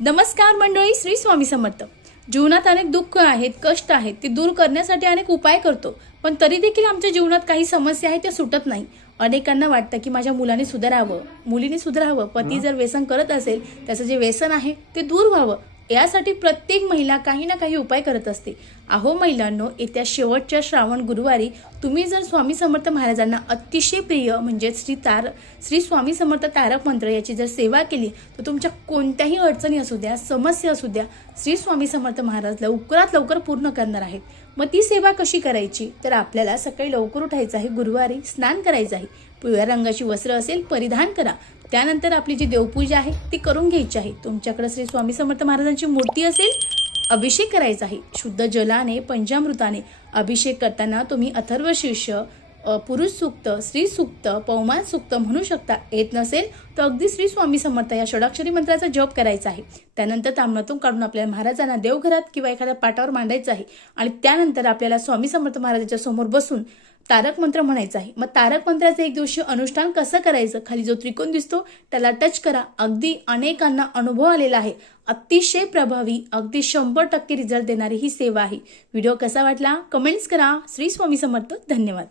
नमस्कार मंडळी श्री स्वामी समर्थ. जीवनात अनेक दुःख आहेत कष्ट आहेत ते दूर करण्यासाठी अनेक उपाय करतो. पण तरी देखील आमच्या जीवनात काही समस्या आहेत त्या सुटत नाही. अनेकांना वाटतं की माझ्या मुलाने सुधारावं मुलीने सुधारावं पती जर व्यसन करत असेल त्याचं जे व्यसन आहे ते दूर व्हावं. यासाठी प्रत्येक महिला काही ना काही उपाय करत असते. अहो महिलांनो येत्या शेवटच्या श्रावण गुरुवारी तुम्ही जर स्वामी समर्थ महाराजांना अतिशय प्रिय म्हणजे श्री तार श्री स्वामी समर्थ तारक मंत्र याची जर सेवा केली तर तुमच्या कोणत्याही अडचणी असू द्या समस्या असू द्या श्री स्वामी समर्थ महाराज लवकरात लवकर पूर्ण करणार आहेत. मग ती सेवा कशी करायची? तर आपल्याला सकाळी लवकर उठायचं आहे गुरुवारी स्नान करायचं आहे. पिवळ्या रंगाची वस्त्र असेल परिधान करा. त्यानंतर आपली जी देवपूजा आहे ती करून घ्यायची आहे. तुमच्याकडे श्री स्वामी समर्थ महाराजांची मूर्ती असेल अभिषेक करायचा आहे. शुद्ध जलाने पंचामृताने अभिषेक करताना तुम्ही अथर्व शीर्ष पुरुष सूक्त स्त्री सूक्त पवमान सूक्त म्हणू शकता येत नसेल तर अगदी श्री स्वामी समर्थ या षडाक्षरी मंत्राचा जप करायचा आहे. त्यानंतर तांबणातून काढून आपल्याला महाराजांना देवघरात किंवा एखाद्या पाटावर मांडायचं आहे आणि त्यानंतर आपल्याला स्वामी समर्थ महाराजांच्या समोर बसून तारक मंत्र म्हणायचं आहे. मग तारक मंत्राचं एक दिवशी अनुष्ठान कसं करायचं? खाली जो त्रिकोण दिसतो त्याला टच करा. अगदी अनेकांना अनुभव आलेला आहे. अतिशय प्रभावी अगदी शंभर टक्के रिझल्ट देणारी ही सेवा आहे. व्हिडिओ कसा वाटला? कमेंट्स करा. श्री स्वामी समर्थ धन्यवाद.